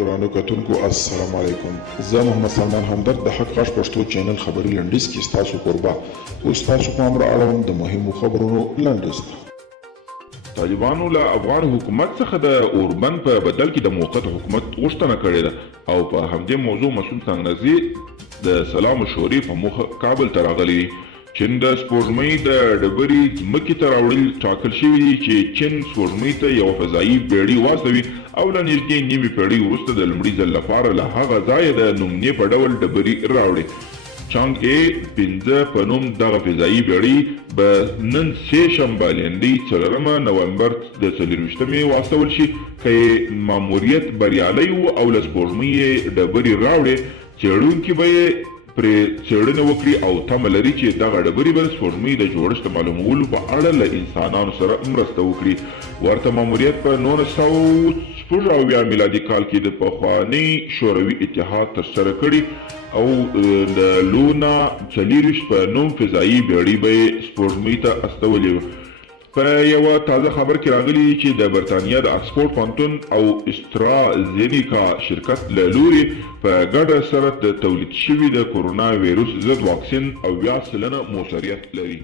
ګرانو کتونکو السلام علیکم. زه محمد سلمان همدرد د حق غږ پښتو چینل خبري لنډیز کې ستاسو قربا اوس تاسو پام را اړوم د مهمو خبرونو لنډیز ته. طالبانو له افغان حکومت څخه د اوربند په بدل کې د موقت حکومت غوښتنه کړې ده او په همدې موضوع مسعود سنگنزي د سلام مشورې په موخه کابل ته راغلی دی. چین د سپوږمۍ د ډبرې ځمکې ته راوړل ټاکل شوي دي چې چین سپوږمۍ ته یوه فضایي بیړۍ واستوي او له نږدې نیمې پېړۍ وروسته د لومړي ځل لپاره له هغه ځایه د نمونې په ډول ډبرې راوړي. چانګ A 5 په نوم دغه فضایي بیړۍ به نن سه شنبه لنډۍ 4 نومبر د 24 واستول شي که یې ماموریت بریالی و او له سپوږمۍ یې ډبرې راوړي. څېړونکي به یې پرې څېړنه وکړي او تمه لري چې دغه ډبرې به د سپوږمۍ د جوړښت معلومولو په اړه له انسانانو سره مرسته وکړي. ورته ماموریت په 1976 میلادي کال کې د پخواني شوروي اتحاد ترسره کړي او د لونا 24 په نوم فضایي بیړۍ به یې سپوږمۍ ته استولې وه. په یوه تازه خبر کې راغلي چې د برطانیا د اکسفورډ پوهنتون او استرازینیکا شرکت له لوري په ګډه سره د تولید شوي د کرونا ویروس ضد واکسین 80% موثریت لري.